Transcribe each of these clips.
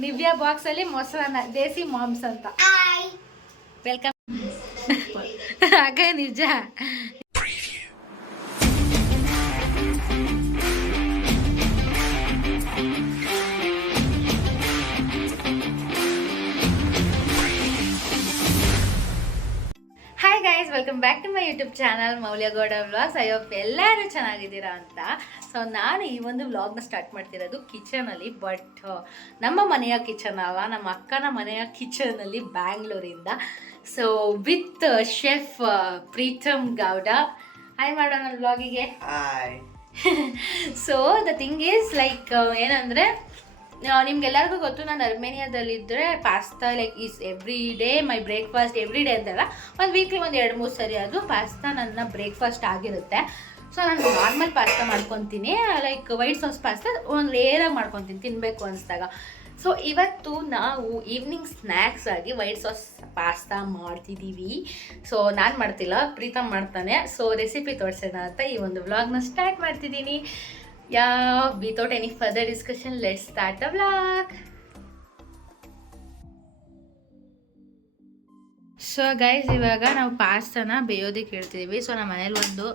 ನಿವ್ಯಾ box ಅಲ್ಲಿ ಮೊಸರನ್ನ ದೇಸಿ moms ಅಂತ. ವೆಲ್ಕಮ್. ಹಾಗೆ ನಿಜ. Hi guys, welcome back to my YouTube channel ಮೌಲ್ಯಗೌಡ vlogs. I hope ಎಲ್ಲರೂ ಚೆನ್ನಾಗಿದ್ದೀರಾ ಅಂತ. ಸೊ ನಾನು ಈ ಒಂದು ವ್ಲಾಗ್ನ ಸ್ಟಾರ್ಟ್ ಮಾಡ್ತಿರೋದು ಕಿಚನಲ್ಲಿ. ಬಟ್ ನಮ್ಮ ಮನೆಯ ಕಿಚನ್ ಅಲ್ಲ, ನಮ್ಮ ಅಕ್ಕನ ಮನೆಯ ಕಿಚನಲ್ಲಿ ಬ್ಯಾಂಗ್ಳೂರಿಂದ. So with chef Preetham Gowda. Hi ಮಾಡೋಣ ವ್ಲಾಗಿಗೆ. So the thing is like ಏನಂದರೆ, ನಿಮ್ಗೆಲ್ಲರಿಗೂ ಗೊತ್ತು, ನಾನು ಅರ್ಮೇನಿಯಾದಲ್ಲಿದ್ದರೆ pasta like is every day my breakfast. Every day ಅಂತಲ್ಲ, ಒಂದು ವೀಕ್ಲಿ ಒಂದು 2-3 ಸರಿ ಅದು ಪಾಸ್ತಾ ನನ್ನ ಬ್ರೇಕ್ಫಾಸ್ಟ್ ಆಗಿರುತ್ತೆ. ಸೊ ನಾನು ನಾರ್ಮಲ್ ಪಾಸ್ತಾ ಮಾಡ್ಕೊತೀನಿ, ಲೈಕ್ ವೈಟ್ ಸಾಸ್ ಪಾಸ್ತಾ ಒಂದು ರೇರಾಗಿ ಮಾಡ್ಕೊತೀನಿ ತಿನ್ನಬೇಕು ಅನಿಸ್ದಾಗ. ಸೊ ಇವತ್ತು ನಾವು ಈವ್ನಿಂಗ್ ಸ್ನ್ಯಾಕ್ಸ್ ಆಗಿ ವೈಟ್ ಸಾಸ್ ಪಾಸ್ತಾ ಮಾಡ್ತಿದ್ದೀವಿ. ಸೊ ನಾನು ಮಾಡ್ತಿಲ್ಲ, ಪ್ರೀತಮ್ ಮಾಡ್ತಾನೆ. ಸೊ ರೆಸಿಪಿ ತೋರಿಸೋಣ ಅಂತ ಈ ಒಂದು ವ್ಲಾಗ್ನ ಸ್ಟಾರ್ಟ್ ಮಾಡ್ತಿದ್ದೀನಿ. Without any further discussion, let's start the vlog. So guys, ಇವಾಗ ನಾವು ಪಾಸ್ತಾನ ಬೇಯೋದಕ್ಕೆ ಇಡ್ತಿದ್ದೀವಿ. ಸೊ ನಮ್ಮ ಮನೇಲಿ ಒಂದು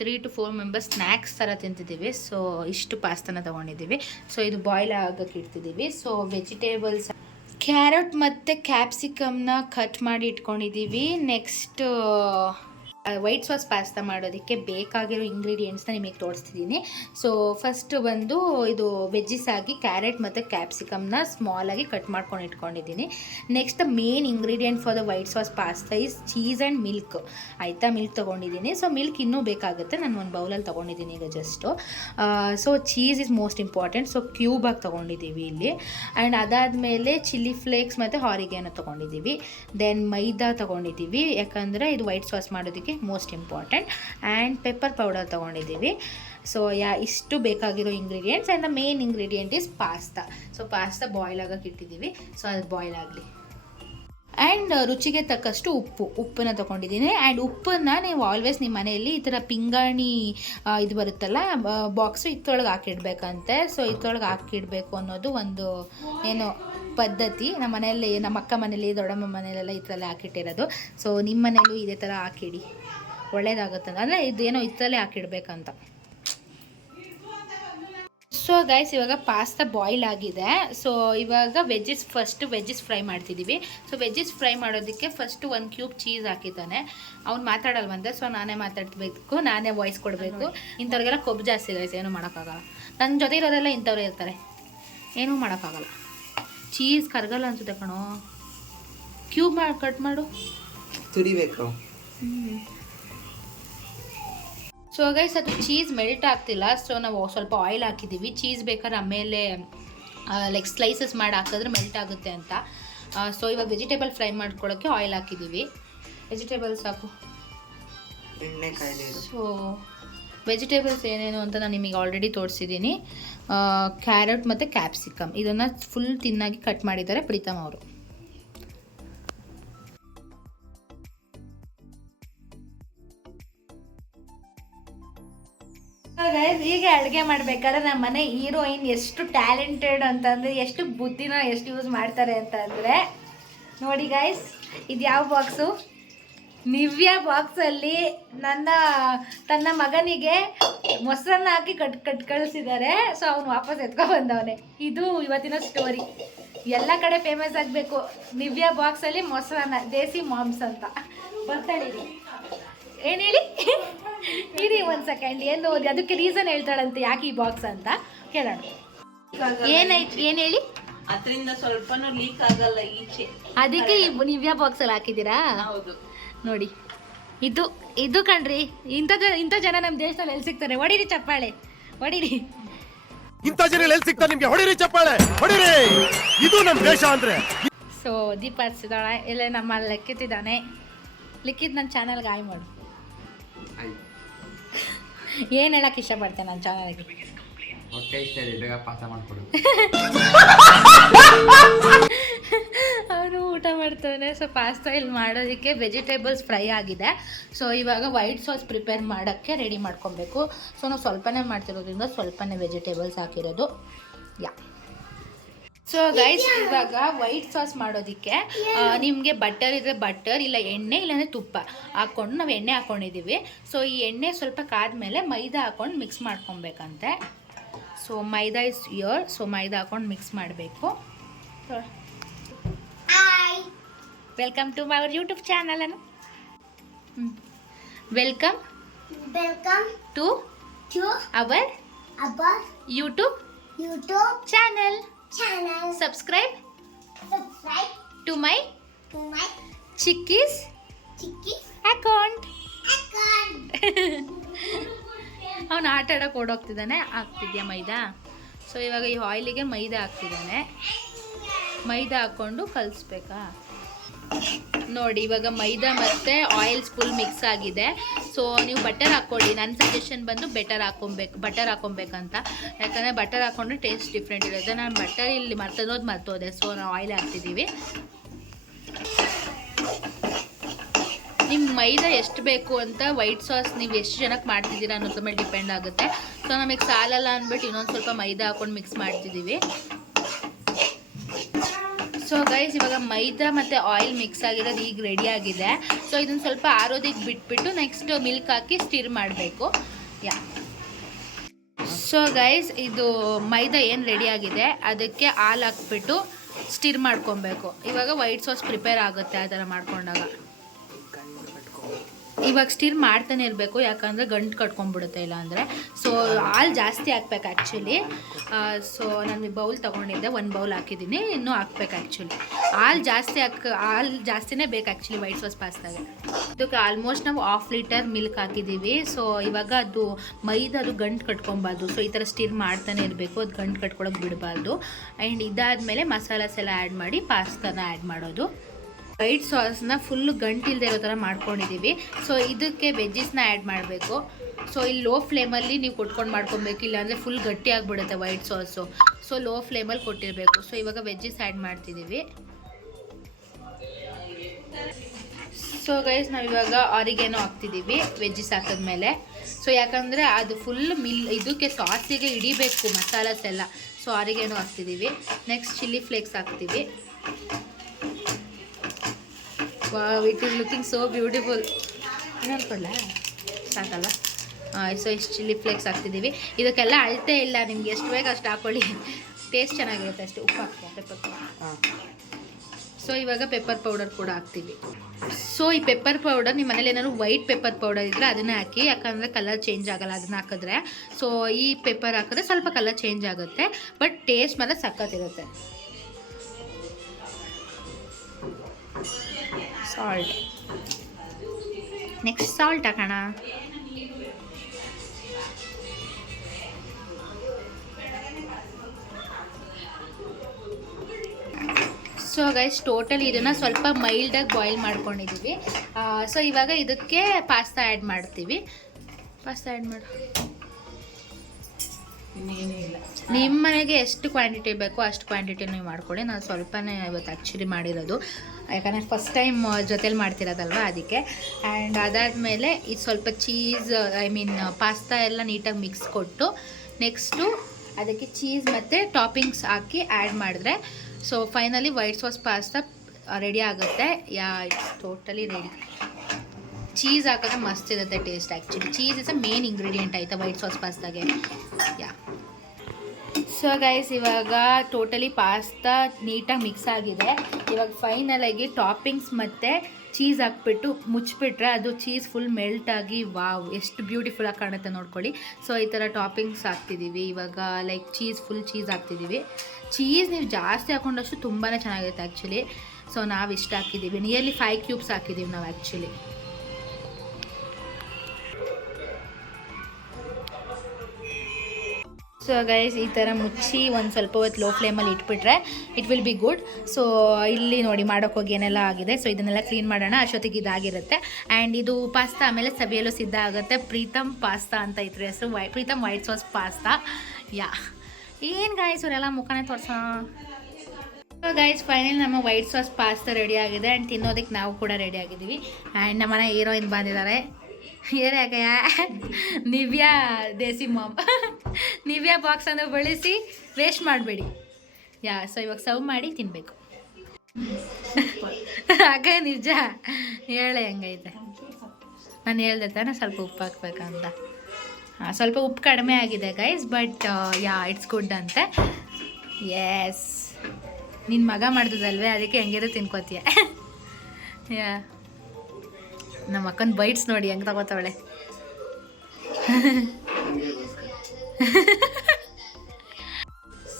3 to 4 ಮೆಂಬರ್ಸ್ ಸ್ನ್ಯಾಕ್ಸ್ ಥರ ತಿಂತಿದ್ದೀವಿ. ಸೊ ಇಷ್ಟು ಪಾಸ್ತಾನ ತೊಗೊಂಡಿದ್ದೀವಿ. ಸೊ ಇದು ಬಾಯ್ಲ್ ಆಗೋಕ್ಕೆ ಇಡ್ತಿದ್ದೀವಿ. ಸೊ ವೆಜಿಟೇಬಲ್ಸ್, ಕ್ಯಾರೆಟ್ ಮತ್ತು ಕ್ಯಾಪ್ಸಿಕಮ್ನ ಕಟ್ ಮಾಡಿ ಇಟ್ಕೊಂಡಿದ್ದೀವಿ. ನೆಕ್ಸ್ಟ್ ವೈಟ್ ಸಾಸ್ ಪಾಸ್ತಾ ಮಾಡೋದಕ್ಕೆ ಬೇಕಾಗಿರೋ ಇಂಗ್ರೀಡಿಯೆಂಟ್ಸ್ನ ನಿಮಗೆ ತೋರಿಸ್ತಿದ್ದೀನಿ. ಸೊ ಫಸ್ಟ್ ಬಂದು ಇದು ವೆಜ್ಜಿಸ್ ಆಗಿ ಕ್ಯಾರೆಟ್ ಮತ್ತು ಕ್ಯಾಪ್ಸಿಕಮ್ನ ಸ್ಮಾಲಾಗಿ ಕಟ್ ಮಾಡ್ಕೊಂಡು ಇಟ್ಕೊಂಡಿದ್ದೀನಿ. Next main ingredient for the white sauce pasta is cheese and milk. ಆಯಿತಾ, ಮಿಲ್ಕ್ ತೊಗೊಂಡಿದ್ದೀನಿ. ಸೊ ಮಿಲ್ಕ್ ಇನ್ನೂ ಬೇಕಾಗುತ್ತೆ, ನಾನು ಒಂದು ಬೌಲಲ್ಲಿ ತೊಗೊಂಡಿದ್ದೀನಿ ಈಗ just. So cheese is most important. So ಕ್ಯೂಬಾಗಿ ತೊಗೊಂಡಿದ್ದೀವಿ ಇಲ್ಲಿ. ಆ್ಯಂಡ್ ಅದಾದಮೇಲೆ ಚಿಲ್ಲಿ ಫ್ಲೇಕ್ಸ್ ಮತ್ತು ಹಾರಿಗೆನ ತೊಗೊಂಡಿದ್ದೀವಿ. ದೆನ್ ಮೈದಾ ತೊಗೊಂಡಿದ್ದೀವಿ, ಯಾಕಂದರೆ ಇದು ವೈಟ್ ಸಾಸ್ ಮಾಡೋದಕ್ಕೆ most important. And pepper powder ತೊಗೊಂಡಿದ್ದೀವಿ. ಸೊ ಇಷ್ಟು ಬೇಕಾಗಿರೋ ingredients. And the main ingredient is pasta. So pasta boil ಆಗೋಕೆ ಇಟ್ಟಿದ್ದೀವಿ. ಸೊ ಅದು ಬಾಯ್ಲ್ ಆಗಲಿ. ಆ್ಯಂಡ್ ರುಚಿಗೆ ತಕ್ಕಷ್ಟು ಉಪ್ಪನ್ನ ತೊಗೊಂಡಿದ್ದೀನಿ. ಆ್ಯಂಡ್ ಉಪ್ಪನ್ನು ನೀವು ಆಲ್ವೇಸ್ ನಿಮ್ಮ ಮನೆಯಲ್ಲಿ ಈ ಥರ ಪಿಂಗಾಣಿ ಇದು ಬರುತ್ತಲ್ಲ ಬಾಕ್ಸು, ಇದ್ರೊಳಗೆ ಹಾಕಿಡ್ಬೇಕಂತೆ. ಸೊ ಇದ್ರೊಳಗೆ ಹಾಕಿಡಬೇಕು ಅನ್ನೋದು ಒಂದು ಏನು ಪದ್ಧತಿ. ನಮ್ಮ ಮನೆಯಲ್ಲಿ, ನಮ್ಮ ಅಕ್ಕ ಮನೇಲಿ, ದೊಡ್ಡಮ್ಮ ಮನೆಯಲ್ಲೆಲ್ಲ ಈ ಥರಲ್ಲೇ ಹಾಕಿಟ್ಟಿರೋದು. ಸೊ ನಿಮ್ಮ ಮನೇಲೂ ಇದೇ ಥರ ಹಾಕಿಡಿ, ಒಳ್ಳೇದಾಗುತ್ತಂತ. ಅಂದರೆ ಇದೇನೋ ಇತ್ತರಲ್ಲೇ ಹಾಕಿಡ್ಬೇಕಂತ. ಸೊ ಗೈಸ್, ಇವಾಗ ಪಾಸ್ತಾ ಬಾಯ್ಲ್ ಆಗಿದೆ. ಸೊ ಇವಾಗ ವೆಜ್ಜಿಸ್ ಫ್ರೈ ಮಾಡ್ತಿದ್ದೀವಿ. ಸೊ ವೆಜ್ಜಿಸ್ ಫ್ರೈ ಮಾಡೋದಕ್ಕೆ ಫಸ್ಟು 1 ಕ್ಯೂಬ್ ಚೀಸ್ ಹಾಕಿದ್ದಾನೆ. ಅವ್ನು ಮಾತಾಡಲ್ವಂತೆ, ಸೊ ನಾನೇ ಮಾತಾಡ್ಬೇಕು, ನಾನೇ ವಾಯ್ಸ್ ಕೊಡಬೇಕು. ಇಂಥವ್ರಿಗೆಲ್ಲ ಕೊಬ್ಬು ಜಾಸ್ತಿ ಗೈಸ್, ಏನೂ ಮಾಡೋಕ್ಕಾಗಲ್ಲ. ನನ್ನ ಜೊತೆ ಇರೋರೆಲ್ಲ ಇಂಥವ್ರು ಇರ್ತಾರೆ, ಏನೂ ಮಾಡೋಕ್ಕಾಗಲ್ಲ. ಚೀಸ್ ಕರಗಲ್ಲ ಅನ್ಸುತ್ತೆ ಕಣೋ. ಕ್ಯೂಬ್ ಮಾಡಿ ಕಟ್ ಮಾಡು, ತುರಿಬೇಕು. ಸೊ ಗೈಸ್, ಅದು ಚೀಸ್ ಮೆಲ್ಟ್ ಆಗ್ತಿಲ್ಲ. ಸೊ ನಾವು ಸ್ವಲ್ಪ ಆಯಿಲ್ ಹಾಕಿದ್ದೀವಿ. ಚೀಸ್ ಬೇಕಾದ್ರೆ ಆಮೇಲೆ ಲೈಕ್ ಸ್ಲೈಸಸ್ ಮಾಡಿ ಹಾಕಿದ್ರೆ ಮೆಲ್ಟ್ ಆಗುತ್ತೆ ಅಂತ. ಸೊ ಇವಾಗ ವೆಜಿಟೇಬಲ್ ಫ್ರೈ ಮಾಡ್ಕೊಳ್ಳೋಕ್ಕೆ ಆಯಿಲ್ ಹಾಕಿದ್ದೀವಿ. ವೆಜಿಟೇಬಲ್ಸ್ ಹಾಕು. ಸೊ ವೆಜಿಟೇಬಲ್ಸ್ ಏನೇನು ಅಂತ ನಾನು ನಿಮಗೆ ಆಲ್ರೆಡಿ ತೋರಿಸಿದ್ದೀನಿ. ಕ್ಯಾರೆಟ್ ಮತ್ತು ಕ್ಯಾಪ್ಸಿಕಮ್ ಇದನ್ನು ಫುಲ್ ತಿನ್ನಾಗಿ ಕಟ್ ಮಾಡಿದ್ದಾರೆ ಪ್ರೀತಮ್ ಅವರು. ಹೀಗೆ ಅಡುಗೆ ಮಾಡಬೇಕಾದ್ರೆ ನಮ್ಮ ಮನೆ ಹೀರೋಯಿನ್ ಎಷ್ಟು ಟ್ಯಾಲೆಂಟೆಡ್ ಅಂತಂದರೆ, ಎಷ್ಟು ಬುದ್ಧಿನ ಎಷ್ಟು ಯೂಸ್ ಮಾಡ್ತಾರೆ ಅಂತಂದರೆ ನೋಡಿ ಗೈಸ್, ಇದು ಯಾವ ಬಾಕ್ಸು? ನಿವ್ಯಾ ಬಾಕ್ಸಲ್ಲಿ ತನ್ನ ಮಗನಿಗೆ ಮೊಸರನ್ನ ಹಾಕಿ ಕಳಿಸಿದ್ದಾರೆ. ಸೊ ಅವನು ವಾಪಸ್ ಎತ್ಕೊಬಂದವನೆ. ಇದು ಇವತ್ತಿನ ಸ್ಟೋರಿ. ಎಲ್ಲ ಕಡೆ ಫೇಮಸ್ ಆಗಬೇಕು, ನಿವ್ಯಾ ಬಾಕ್ಸಲ್ಲಿ ಮೊಸರನ್ನ ದೇಸಿ ಮಾಮ್ಸ್ ಅಂತ. ಬರ್ತಾಳಿರಿ, ಏನು ಹೇಳಿ ಇರಿ ಒಂದು ಸೆಕೆಂಡ್. ಏನು ಓದಿ ಅದಕ್ಕೆ ರೀಸನ್ ಹೇಳ್ತಾಳಂತೆ ಯಾಕೆ ಈ ಬಾಕ್ಸ್ ಅಂತ ಕೇಳೋಣ. ಏನಾಯ್ತು, ಏನು ಹೇಳಿ? ಅದರಿಂದ ಸ್ವಲ್ಪನೂ ಲೀಕ್ ಆಗಲ್ಲ ಈಚೆ, ಅದಕ್ಕೆ ನಿವ್ಯಾ ಬಾಕ್ಸಲ್ಲಿ ಹಾಕಿದ್ದೀರಾ? ಹೌದು ನೋಡಿ, ಇದು ಕಣ್ರಿ, ಇಂಥ ಜನ ನಮ್ಮ ದೇಶದಲ್ಲಿ ಎಲ್ಲಿ ಸಿಗ್ತಾರೆ? ಹೊಡಿರಿ ಚಪ್ಪಾಳೆ, ಹೊಡಿರಿ. ಇಂಥ ಜನ ಎಲ್ಲಿ ಸಿಗ್ತಾರೆ ನಿಮ್ಗೆ? ಹೊಡಿರಿ ಚಪ್ಪಾಳೆ, ಹೊಡಿರಿ. ಇದು ನಮ್ಮ ದೇಶ ಅಂದ್ರೆ. ಸೊ ದೀಪ ಹಚ್ಚಿದಾಳೆ, ಇಲ್ಲ ನಮ್ಮ ಲಿಖಿತಿದ್ದಾನೆ. ಲಿಖಿತ್ ನನ್ನ ಚಾನಲ್ಗೆ ಹಾಯ್ ಮಾಡು. ಏನು ಹೇಳಕ್ಕೆ ಇಷ್ಟಪಡ್ತೇನೆ ನನ್ನ ಚಾನಲ್ಗೆ? ಅವನು ಊಟ ಮಾಡ್ತಾನೆ. ಸೊ ಪಾಸ್ತಾ ಇಲ್ಲಿ ಮಾಡೋದಕ್ಕೆ ವೆಜಿಟೇಬಲ್ಸ್ ಫ್ರೈ ಆಗಿದೆ. ಸೊ ಇವಾಗ ವೈಟ್ ಸಾಸ್ ಪ್ರಿಪೇರ್ ಮಾಡೋಕ್ಕೆ ರೆಡಿ ಮಾಡ್ಕೊಬೇಕು. ಸೊ ನಾವು ಸ್ವಲ್ಪನೇ ಮಾಡ್ತಿರೋದ್ರಿಂದ ಸ್ವಲ್ಪನೇ ವೆಜಿಟೇಬಲ್ಸ್ ಹಾಕಿರೋದು. ಸೊ ಗೈಸ್ ಇವಾಗ ವೈಟ್ ಸಾಸ್ ಮಾಡೋದಕ್ಕೆ ನಿಮಗೆ ಬಟರ್ ಇದ್ರೆ ಬಟರ್, ಇಲ್ಲ ಎಣ್ಣೆ, ಇಲ್ಲಾಂದರೆ ತುಪ್ಪ ಹಾಕ್ಕೊಂಡು ನಾವು ಎಣ್ಣೆ ಹಾಕ್ಕೊಂಡಿದ್ದೀವಿ. ಸೊ ಈ ಎಣ್ಣೆ ಸ್ವಲ್ಪ ಕಾದ್ಮೇಲೆ ಮೈದಾ ಹಾಕ್ಕೊಂಡು ಮಿಕ್ಸ್ ಮಾಡ್ಕೊಬೇಕಂತೆ. So maida is here. So maida ಹಾಕ್ಕೊಂಡು ಮಿಕ್ಸ್ ಮಾಡಬೇಕು. Welcome to our YouTube channel. Welcome to our YouTube channel. Subscribe to my Chickies account. ಅವನು ಆಟ ಆಡೋಕೆ ಓಡೋಗ್ತಿದ್ದಾನೆ. ಹಾಕ್ತಿದ್ಯಾ ಮೈದಾ? ಸೊ ಇವಾಗ ಈ ಆಯಿಲಿಗೆ ಮೈದಾ ಹಾಕ್ತಿದ್ದಾನೆ. ಮೈದಾ ಹಾಕ್ಕೊಂಡು ಕಲಿಸ್ಬೇಕಾ ನೋಡಿ. ಇವಾಗ ಮೈದಾ ಮತ್ತು ಆಯಿಲ್ಸ್ ಫುಲ್ ಮಿಕ್ಸ್ ಆಗಿದೆ. ಸೊ ನೀವು ಬಟರ್ ಹಾಕ್ಕೊಳ್ಳಿ. ನನ್ನ ಸಜೆಷನ್ ಬಂದು ಬಟರ್ ಹಾಕ್ಕೊಬೇಕಂತ. ಯಾಕಂದರೆ ಬಟರ್ ಹಾಕ್ಕೊಂಡ್ರೆ ಟೇಸ್ಟ್ ಡಿಫ್ರೆಂಟ್ ಇರುತ್ತೆ. ನಾನು ಬಟರ್ ಇಲ್ಲಿ ಮರ್ತೋದೆ. ಸೊ ನಾವು ಆಯಿಲ್ ಹಾಕ್ತಿದ್ದೀವಿ. ನಿಮ್ಮ ಮೈದಾ ಎಷ್ಟು ಬೇಕು ಅಂತ, ವೈಟ್ ಸಾಸ್ ನೀವು ಎಷ್ಟು ಜನಕ್ಕೆ ಮಾಡ್ತಿದ್ದೀರಾ ಅನ್ನೋದ್ರ ಮೇಲೆ ಡಿಪೆಂಡ್ ಆಗುತ್ತೆ. ಸೊ ನಮಗೆ ಸಾಲಲ್ಲ ಅಂದ್ಬಿಟ್ಟು ಇನ್ನೊಂದು ಸ್ವಲ್ಪ ಮೈದಾ ಹಾಕ್ಕೊಂಡು ಮಿಕ್ಸ್ ಮಾಡ್ತಿದ್ದೀವಿ. ಸೊ ಗೈಸ್ ಇವಾಗ ಮೈದಾ ಮತ್ತು ಆಯಿಲ್ ಮಿಕ್ಸ್ ಆಗಿರೋದು ಈಗ ರೆಡಿ ಆಗಿದೆ. ಸೊ ಇದನ್ನು ಸ್ವಲ್ಪ ಆರೋದಕ್ಕೆ ಬಿಟ್ಬಿಟ್ಟು ನೆಕ್ಸ್ಟ್ ಮಿಲ್ಕ್ ಹಾಕಿ ಸ್ಟಿರ್ ಮಾಡಬೇಕು. ಸೊ ಗೈಸ್ ಇದು ಮೈದಾ ಏನು ರೆಡಿ ಆಗಿದೆ ಅದಕ್ಕೆ ಹಾಲು ಹಾಕ್ಬಿಟ್ಟು ಸ್ಟಿರ್ ಮಾಡ್ಕೊಬೇಕು. ಇವಾಗ ವೈಟ್ ಸಾಸ್ ಪ್ರಿಪೇರ್ ಆಗುತ್ತೆ ಆ ಥರ ಮಾಡ್ಕೊಂಡಾಗ. ಇವಾಗ ಸ್ಟಿರ್ ಮಾಡ್ತಾನೆ ಇರಬೇಕು, ಯಾಕಂದರೆ ಗಂಟು ಕಟ್ಕೊಂಡ್ಬಿಡುತ್ತೆ ಇಲ್ಲ ಅಂದರೆ. ಸೊ ಹಾಲು ಜಾಸ್ತಿ ಹಾಕ್ಬೇಕು ಆ್ಯಕ್ಚುಲಿ. ಸೊ ನಾನು ಬೌಲ್ ತೊಗೊಂಡಿದ್ದೆ, 1 ಬೌಲ್ ಹಾಕಿದ್ದೀನಿ, ಇನ್ನೂ ಹಾಕ್ಬೇಕು ಆ್ಯಕ್ಚುಲಿ. ಹಾಲು ಜಾಸ್ತಿನೇ ಬೇಕು ಆ್ಯಕ್ಚುಲಿ ವೈಟ್ ಸಾಸ್ ಪಾಸ್ತಾಗೆ. ಇದಕ್ಕೆ ಆಲ್ಮೋಸ್ಟ್ ನಾವು 1/2 ಲೀಟರ್ ಮಿಲ್ಕ್ ಹಾಕಿದ್ದೀವಿ. ಸೊ ಇವಾಗ ಅದು ಮೈದಾ ಅದು ಗಂಟು ಕಟ್ಕೊಬಾರ್ದು. ಸೊ ಈ ಥರ ಸ್ಟಿರ್ ಮಾಡ್ತಾನೆ ಇರಬೇಕು, ಅದು ಗಂಟು ಕಟ್ಕೊಳಕ್ಕೆ ಬಿಡಬಾರ್ದು. ಆ್ಯಂಡ್ ಇದಾದಮೇಲೆ ಮಸಾಲಾಸ್ ಎಲ್ಲ ಆ್ಯಡ್ ಮಾಡಿ ಪಾಸ್ತಾನ ಆ್ಯಡ್ ಮಾಡೋದು. ವೈಟ್ ಸಾಸ್ನ ಫುಲ್ಲು ಗಂಟಿಲ್ದೇ ಇರೋ ಥರ ಮಾಡ್ಕೊಂಡಿದ್ದೀವಿ. ಸೊ ಇದಕ್ಕೆ ವೆಜ್ಜಿಸ್ನ ಆ್ಯಡ್ ಮಾಡಬೇಕು. ಸೊ ಇಲ್ಲಿ ಲೋ ಫ್ಲೇಮಲ್ಲಿ ನೀವು ಕೊಟ್ಕೊಂಡು ಮಾಡ್ಕೊಬೇಕು, ಇಲ್ಲಾಂದರೆ ಫುಲ್ ಗಟ್ಟಿ ಆಗಿಬಿಡುತ್ತೆ ವೈಟ್ ಸಾಸು. ಸೊ ಲೋ ಫ್ಲೇಮಲ್ಲಿ ಕೊಟ್ಟಿರಬೇಕು. ಸೊ ಇವಾಗ ವೆಜ್ಜಿಸ್ ಆ್ಯಡ್ ಮಾಡ್ತಿದ್ದೀವಿ. ಸೊ ಗೈಸ್ ನಾವಿವಾಗ ಆರಿಗೇನೋ ಹಾಕ್ತಿದ್ದೀವಿ ವೆಜ್ಜಿಸ್ ಹಾಕಿದ್ಮೇಲೆ. ಸೊ ಯಾಕಂದರೆ ಅದು ಫುಲ್ ಇದಕ್ಕೆ ಸಾಸಿಗೆ ಹಿಡಿಬೇಕು ಮಸಾಲಾಸ್ ಎಲ್ಲ. ಸೊ ಆರಿಗೇನೋ ಹಾಕ್ತಿದ್ದೀವಿ. ನೆಕ್ಸ್ಟ್ ಚಿಲ್ಲಿ ಫ್ಲೇಕ್ಸ್ ಹಾಕ್ತೀವಿ. Wow, it is looking so beautiful. ಇನ್ನೊಂದು ಕೊಡಲ ಸಾಕಲ್ಲ? ಸೊ ಇಷ್ಟು ಚಿಲ್ಲಿ ಫ್ಲೇಕ್ಸ್ ಹಾಕ್ತಿದ್ದೀವಿ. ಇದಕ್ಕೆಲ್ಲ ಅಳತೆ ಇಲ್ಲ, ನಿಮ್ಗೆ ಎಷ್ಟು ಬೇಕು ಅಷ್ಟು ಹಾಕ್ಕೊಳ್ಳಿ, ಟೇಸ್ಟ್ ಚೆನ್ನಾಗಿರುತ್ತೆ ಅಷ್ಟೇ. ಉಪ್ಪು ಹಾಕ್ತೀವಿ, ಪೆಪ್ಪರ್ ಪೌಡರ್. ಸೊ ಇವಾಗ ಪೆಪ್ಪರ್ ಪೌಡರ್ ಕೂಡ ಹಾಕ್ತೀವಿ. ಸೊ ಈ ಪೆಪ್ಪರ್ ಪೌಡರ್ ನಿಮ್ಮ ಮನೇಲಿ ಏನಾದ್ರು ವೈಟ್ ಪೆಪ್ಪರ್ ಪೌಡರ್ ಇದ್ದರೆ ಅದನ್ನೇ ಹಾಕಿ, ಯಾಕಂದರೆ ಕಲರ್ ಚೇಂಜ್ ಆಗೋಲ್ಲ ಅದನ್ನ ಹಾಕಿದ್ರೆ. ಸೊ ಈ ಪೆಪ್ಪರ್ ಹಾಕಿದ್ರೆ ಸ್ವಲ್ಪ ಕಲರ್ ಚೇಂಜ್ ಆಗುತ್ತೆ, ಬಟ್ ಟೇಸ್ಟ್ ಮಾತ್ರ ಸಖತ್ತಿರುತ್ತೆ. ಸಾಲ್ಟ್, ನೆಕ್ಸ್ಟ್ ಸಾಲ್ಟ್ ಹಾಕೋಣ. ಸೊ ಗೈಸ್ ಟೋಟಲ್ ಇದನ್ನು ಸ್ವಲ್ಪ ಮೈಲ್ಡಾಗಿ ಬಾಯ್ಲ್ ಮಾಡ್ಕೊಂಡಿದ್ದೀವಿ. ಸೊ ಇವಾಗ ಇದಕ್ಕೆ ಪಾಸ್ತಾ ಆ್ಯಡ್ ಮಾಡ್ತೀವಿ. ಪಾಸ್ತಾ ಆ್ಯಡ್ ಮಾಡಿ ನಿಮ್ಮ ಮನೆಗೆ ಎಷ್ಟು ಕ್ವಾಂಟಿಟಿ ಬೇಕೋ ಅಷ್ಟು ಕ್ವಾಂಟಿಟಿ ನೀವು ಮಾಡ್ಕೊಳ್ಳಿ. ನಾನು ಸ್ವಲ್ಪನೇ ಇವತ್ತು ಆ್ಯಕ್ಚುಲಿ ಮಾಡಿರೋದು, ಯಾಕಂದರೆ ಫಸ್ಟ್ ಟೈಮ್ ಜೊತೇಲಿ ಮಾಡ್ತಿರೋದಲ್ವ ಅದಕ್ಕೆ. ಆ್ಯಂಡ್ ಅದಾದಮೇಲೆ ಇದು ಸ್ವಲ್ಪ ಚೀಸ್, ಪಾಸ್ತಾ ಎಲ್ಲ ನೀಟಾಗಿ ಮಿಕ್ಸ್ ಕೊಟ್ಟು ನೆಕ್ಸ್ಟು ಅದಕ್ಕೆ ಚೀಸ್ ಮತ್ತು ಟಾಪಿಂಗ್ಸ್ ಹಾಕಿ ಆ್ಯಡ್ ಮಾಡಿದ್ರೆ so finally white sauce pasta ready ಆಗುತ್ತೆ. It's totally ready. ಚೀಸ್ ಹಾಕಿದ್ರೆ ಮಸ್ತ್ ಇರುತ್ತೆ taste. Actually cheese is a main ingredient ಆಯಿತಾ ವೈಟ್ ಸಾಸ್ ಪಾಸ್ತಾಗೆ. ಸೊ ಗೈಸ್ ಇವಾಗ ಟೋಟಲಿ ಪಾಸ್ತಾ ನೀಟಾಗಿ ಮಿಕ್ಸ್ ಆಗಿದೆ. ಇವಾಗ ಫೈನಲಾಗಿ ಟಾಪಿಂಗ್ಸ್ ಮತ್ತು ಚೀಸ್ ಹಾಕ್ಬಿಟ್ಟು ಮುಚ್ಚಿಬಿಟ್ರೆ ಅದು ಚೀಸ್ ಫುಲ್ ಮೆಲ್ಟ್ ಆಗಿ ವಾವ್ ಎಷ್ಟು ಬ್ಯೂಟಿಫುಲ್ಲಾಗಿ ಕಾಣುತ್ತೆ ನೋಡ್ಕೊಳ್ಳಿ. ಸೊ ಈ ಥರ ಟಾಪಿಂಗ್ಸ್ ಹಾಕ್ತಿದ್ದೀವಿ ಇವಾಗ, ಲೈಕ್ ಫುಲ್ ಚೀಸ್ ಹಾಕ್ತಿದ್ದೀವಿ. ಚೀಸ್ ನೀವು ಜಾಸ್ತಿ ಹಾಕೊಂಡಷ್ಟು ತುಂಬಾ ಚೆನ್ನಾಗಿರುತ್ತೆ ಆ್ಯಕ್ಚುಲಿ. ಸೊ ನಾವು ಇಷ್ಟು ಹಾಕಿದ್ದೀವಿ, ನಿಯರ್ಲಿ 5 ಕ್ಯೂಬ್ಸ್ ಹಾಕಿದ್ದೀವಿ ನಾವು ಆ್ಯಕ್ಚುಲಿ. ಸೊ ಗೈಸ್ ಈ ಥರ ಮುಚ್ಚಿ ಒಂದು ಸ್ವಲ್ಪ ಹೊತ್ತು ಲೋ ಫ್ಲೇಮಲ್ಲಿ ಇಟ್ಬಿಟ್ರೆ it will be good. So ಇಲ್ಲಿ ನೋಡಿ ಮಾಡೋಕ್ಕೋಗಿ ಏನೆಲ್ಲ ಆಗಿದೆ. ಸೊ ಇದನ್ನೆಲ್ಲ ಕ್ಲೀನ್ ಮಾಡೋಣ, ಅಷ್ಟೊತ್ತಿಗೆ ಇದಾಗಿರುತ್ತೆ. ಆ್ಯಂಡ್ ಇದು ಪಾಸ್ತಾ ಆಮೇಲೆ ಸವಿಯಲು ಸಿದ್ಧ ಆಗುತ್ತೆ. ಪ್ರೀತಮ್ ಪಾಸ್ತಾ ಅಂತ ಇದ್ರ ಹೆಸರು, ಪ್ರೀತಮ್ ವೈಟ್ ಸಾಸ್ ಪಾಸ್ತಾ. ಏನು ಗಾಯ್ಸ್ ಅವರೆಲ್ಲ ಮುಖನೇ ತೋರ್ಸೋ. ಸೊ ಗೈಸ್ ಫೈನಲ್ ನಮ್ಮ ವೈಟ್ ಸಾಸ್ ಪಾಸ್ತಾ ರೆಡಿ ಆಗಿದೆ. ಆ್ಯಂಡ್ ತಿನ್ನೋದಕ್ಕೆ ನಾವು ಕೂಡ ರೆಡಿ ಆಗಿದ್ದೀವಿ. ಆ್ಯಂಡ್ ನಮ್ಮನೆ ಹೀರೋಯಿನ್ ಬಂದಿದ್ದಾರೆ. ಯಾಕೆ ನಿವ್ಯಾ ದೇಸಿ ಮಾಮ್. ನಿವ್ಯಾ ಬಾಕ್ಸ್ ಅನ್ನು ಬಳಸಿ ವೇಸ್ಟ್ ಮಾಡಬೇಡಿ. ಸೊ ಇವಾಗ ಸರ್ವ್ ಮಾಡಿ ತಿನ್ನಬೇಕು. ಆಗ ನಿಜ ಹೇಳೆ ಹೆಂಗೈತೆ. ನಾನು ಹೇಳ್ದೆ ತಾನೆ ಸ್ವಲ್ಪ ಉಪ್ಪು ಹಾಕ್ಬೇಕಂತ. ಸ್ವಲ್ಪ ಉಪ್ಪು ಕಡಿಮೆ ಆಗಿದೆ ಗೈಸ್, ಬಟ್ ಇಟ್ಸ್ ಗುಡ್ ಅಂತೆ. ಎಸ್, ನಿನ್ನ ಮಗ ಮಾಡ್ದದಲ್ವೇ, ಅದಕ್ಕೆ ಹೆಂಗಿರೋ ತಿನ್ಕೋತೀಯ. ಯಾ, ನಮ್ಮ ಅಕ್ಕನ ಬೈಟ್ಸ್ ನೋಡಿ ಹೆಂಗೆ ತಗೋತಾವಳೆ.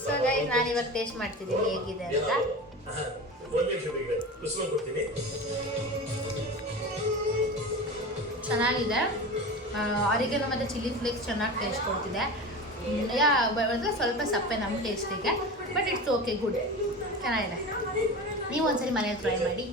ಸೊ ಗೈಸ್, ನಾನು ಇವಾಗ ಟೇಸ್ಟ್ ಮಾಡ್ತಿದ್ದೀನಿ ಹೇಗಿದೆ ಅಂತ. ಚೆನ್ನಾಗಿದೆ. ಆರಿಗೇನೋ ಮತ್ತು ಚಿಲ್ಲಿ ಫ್ಲೇಕ್ಸ್ ಚೆನ್ನಾಗಿ ಟೇಸ್ಟ್ ಕೊಡ್ತಿದೆ. ಸ್ವಲ್ಪ ಸಪ್ಪೆ ನಮ್ಮ ಟೇಸ್ಟಿಗೆ, ಬಟ್ ಇಟ್ಸ್ ಓಕೆ, ಗುಡ್, ಚೆನ್ನಾಗಿದೆ. ನೀವು ಒಂದ್ಸರಿ ಮನೇಲಿ ಟ್ರೈ ಮಾಡಿ.